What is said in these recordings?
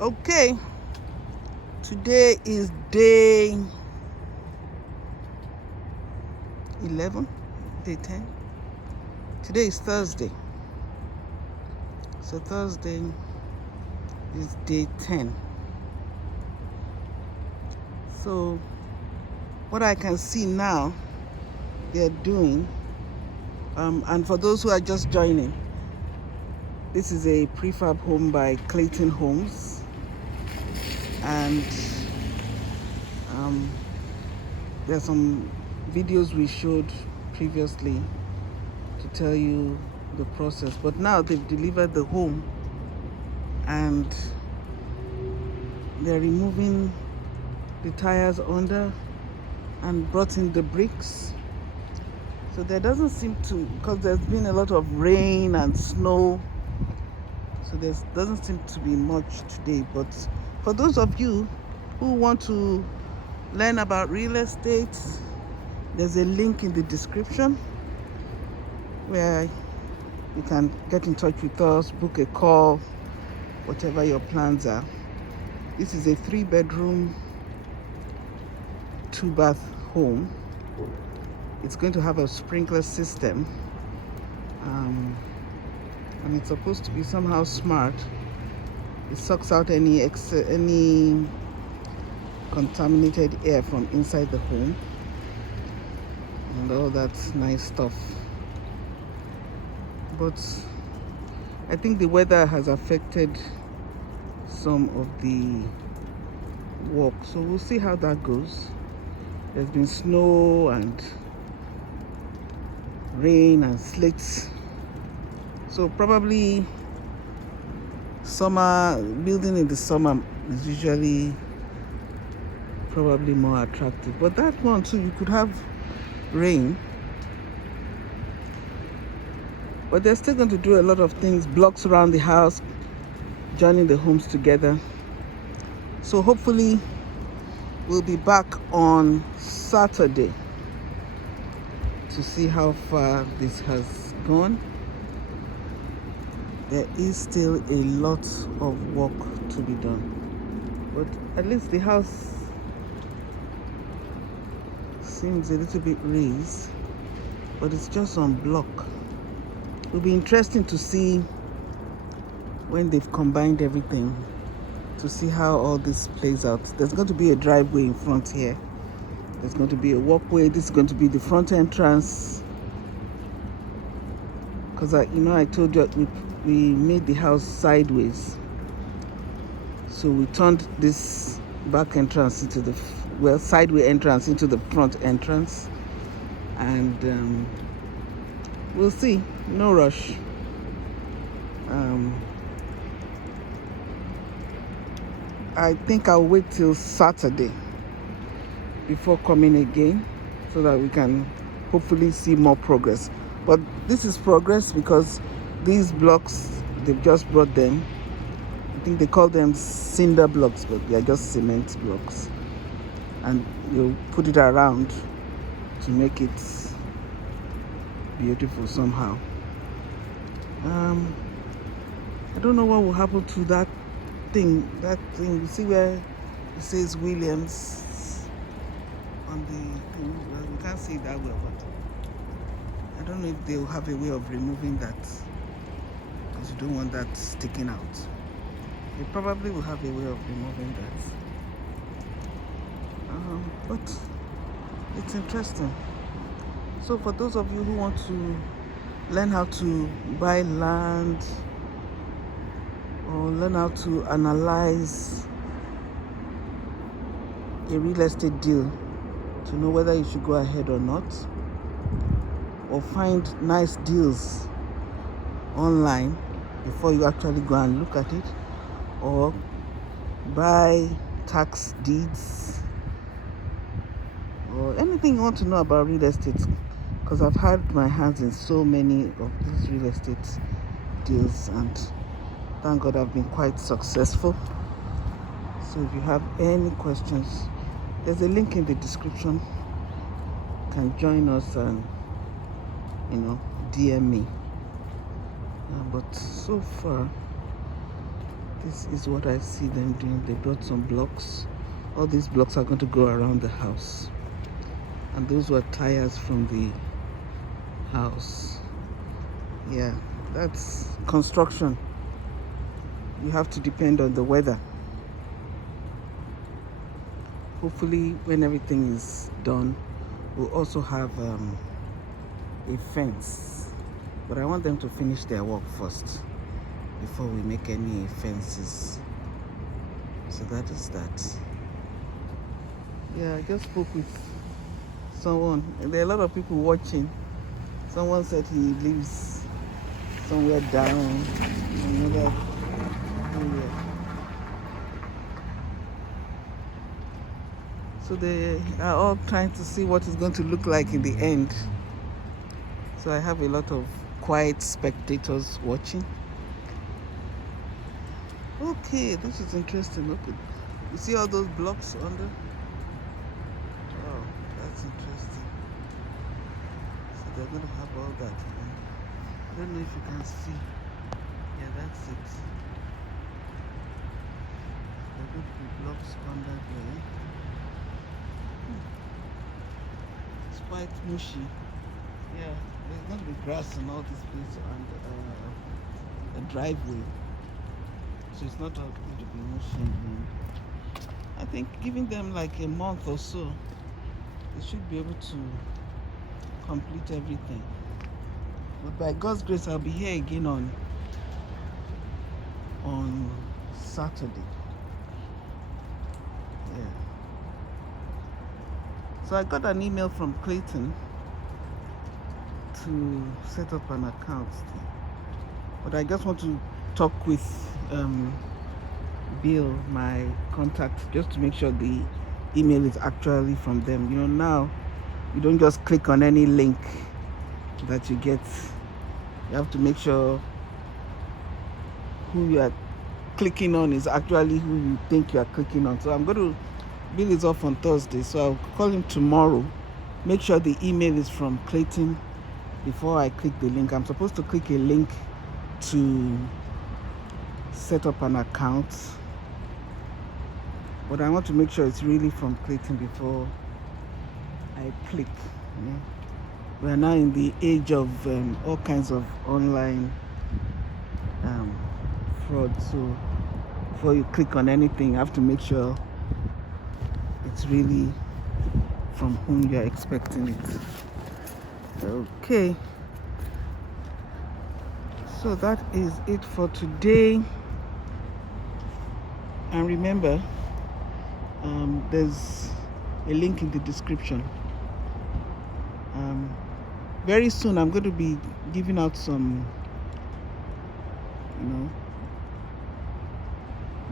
Okay, today is day 11, day 10. Today is Thursday. So Thursday is day 10. So what I can see now they're doing, and for those who are just joining, this is a prefab home by Clayton Homes, and there's some videos we showed previously to tell you the process, but now they've delivered the home and they're removing the tires under and brought in the bricks. So there doesn't seem to, because there's been a lot of rain and snow, so there doesn't seem to be much today. But for those of you who want to learn about real estate, there's a link in the description where you can get in touch with us, book a call, whatever your plans are. This is a 3-bedroom, 2-bath home. It's going to have a sprinkler system, and it's supposed to be somehow smart. It sucks out any contaminated air from inside the home and all that nice stuff. But I think the weather has affected some of the work, so we'll see how that goes. There's been snow and rain and sleet, so probably building in the summer is usually probably more attractive. But that one too, you could have rain, but they're still going to do a lot of things, blocks around the house, joining the homes together. So hopefully we'll be back on Saturday to see how far this has gone. There is still a lot of work to be done, but at least the house seems a little bit raised, but it's just on block. It'll be interesting to see when they've combined everything, to see how all this plays out. There's going to be a driveway in front here. There's going to be a walkway. This is going to be the front entrance, because I told you we made the house sideways, so we turned this back entrance into the sideway entrance into the front entrance, and we'll see. No rush. I think I'll wait till Saturday before coming again, so that we can hopefully see more progress. But this is progress because these blocks, they've just brought them. I think they call them cinder blocks, but they are just cement blocks. And you put it around to make it beautiful somehow. I don't know what will happen to that thing. You see where it says Williams on the thing? Well, we can't see it that well, but I don't know if they'll have a way of removing that, because you don't want that sticking out. They probably will have a way of removing that. But it's interesting. So for those of you who want to learn how to buy land or learn how to analyze a real estate deal to know whether you should go ahead or not, or find nice deals online before you actually go and look at it, or buy tax deeds, or anything you want to know about real estate, because I've had my hands in so many of these real estate deals, and thank God I've been quite successful. So if you have any questions, there's a link in the description. You can join us and DM me. But so far This is what I see them doing. They brought some blocks. All these blocks are going to go around the house. And those were tires from the house. Yeah, that's construction. You have to depend on the weather. Hopefully, when everything is done, we'll also have a fence. But I want them to finish their work first before we make any fences. So that is that. Yeah, I just spoke with someone. There are a lot of people watching. Someone said he lives somewhere down another area. So they are all trying to see what it's going to look like in the end. So I have a lot of quiet spectators watching. Okay, this is interesting. Look at, you see all those blocks under? Wow, that's interesting. So they're going to have all that. I don't know if you can see. Yeah, that's it. There are going to be blocks under there. It's quite mushy. Yeah, there's going to be grass in all this place and a driveway. So it's not all going to be mushy. I think giving them like a month or so, they should be able to complete everything. But by God's grace, I'll be here again on Saturday. Yeah. So I got an email from Clayton to set up an account. But I just want to talk with Bill, my contact, just to make sure the email is actually from them. You know, now you don't just click on any link that you get. You have to make sure who you are clicking on is actually who you think you are clicking on. So Bill is off on Thursday, so I'll call him tomorrow. Make sure the email is from Clayton before I click the link. I'm supposed to click a link to set up an account, but I want to make sure it's really from Clayton before I click. Yeah. We are now in the age of all kinds of online fraud, so before you click on anything, you have to make sure it's really from whom you are expecting it. Okay, so that is it for today. And remember, there's a link in the description. Very soon I'm going to be giving out some,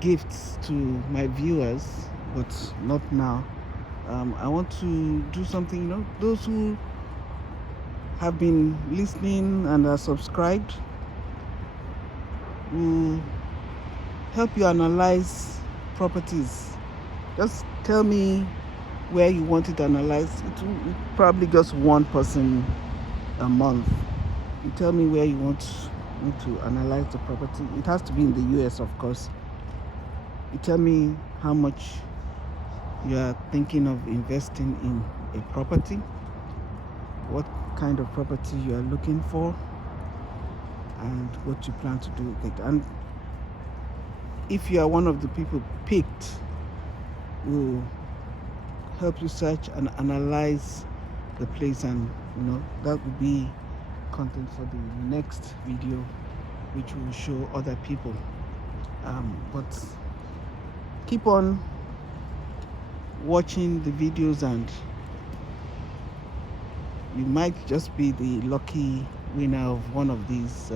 gifts to my viewers, but not now. I want to do something, those who have been listening and are subscribed will help you analyze properties. Just tell me where you want it analyzed. It's probably just one person a month. You tell me where you want me to analyze the property. It has to be in the US, of course. You tell me how much you are thinking of investing in a property, what kind of property you are looking for, and what you plan to do with it. And if you are one of the people picked, we'll help you search and analyze the place, and that will be content for the next video, which will show other people. But keep on watching the videos, and you might just be the lucky winner of one of these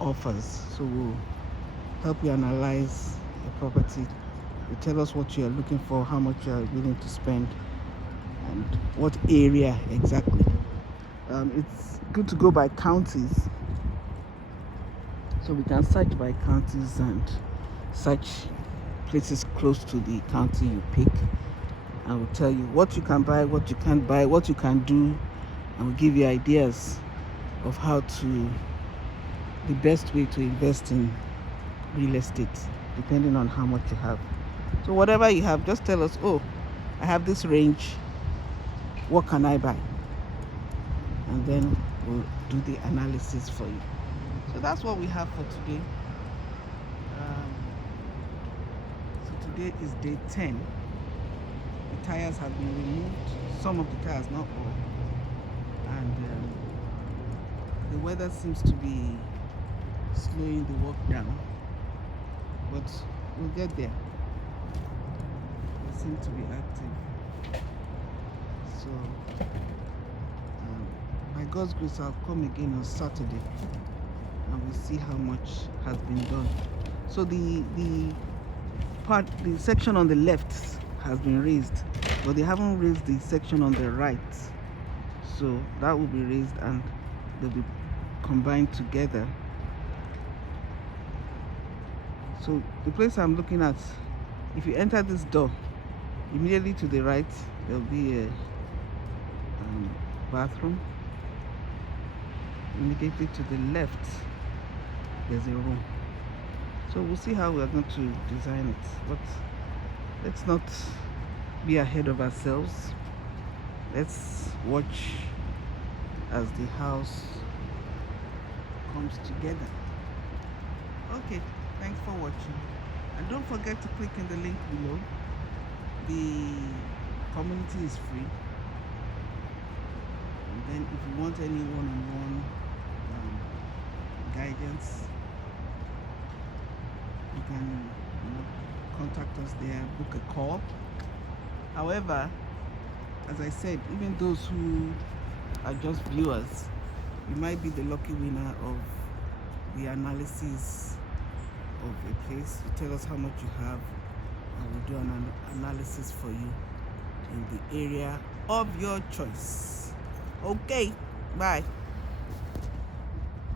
offers. So we'll help you analyze a property. You tell us what you are looking for, how much you are willing to spend, and what area exactly. It's good to go by counties, so we can search by counties and search places close to the county you pick, and we'll tell you what you can buy, what you can't buy, what you can do, and we'll give you ideas of the best way to invest in real estate, depending on how much you have. So whatever you have, just tell us, oh, I have this range, what can I buy? And then we'll do the analysis for you. So that's what we have for today. So today is day 10. The tires have been removed, some of the tires, not all. And the weather seems to be slowing the work down, but we'll get there. They seem to be active. So by God's grace, I'll come again on Saturday and we'll see how much has been done. So the section on the left has been raised, but they haven't raised the section on the right. So that will be raised and they'll be combined together. So the place I'm looking at, if you enter this door, immediately to the right there'll be a bathroom. Immediately to the left there's a room. So we'll see how we're going to design it, but let's not be ahead of ourselves. Let's watch as the house comes together. Okay, thanks for watching, and don't forget to click in the link below. The community is free, and then if you want any one-on-one guidance, you can contact us there, book a call. However, as I said, even those who are just viewers, you might be the lucky winner of the analysis of a place. You tell us how much you have and we'll do an analysis for you in the area of your choice. Okay, bye.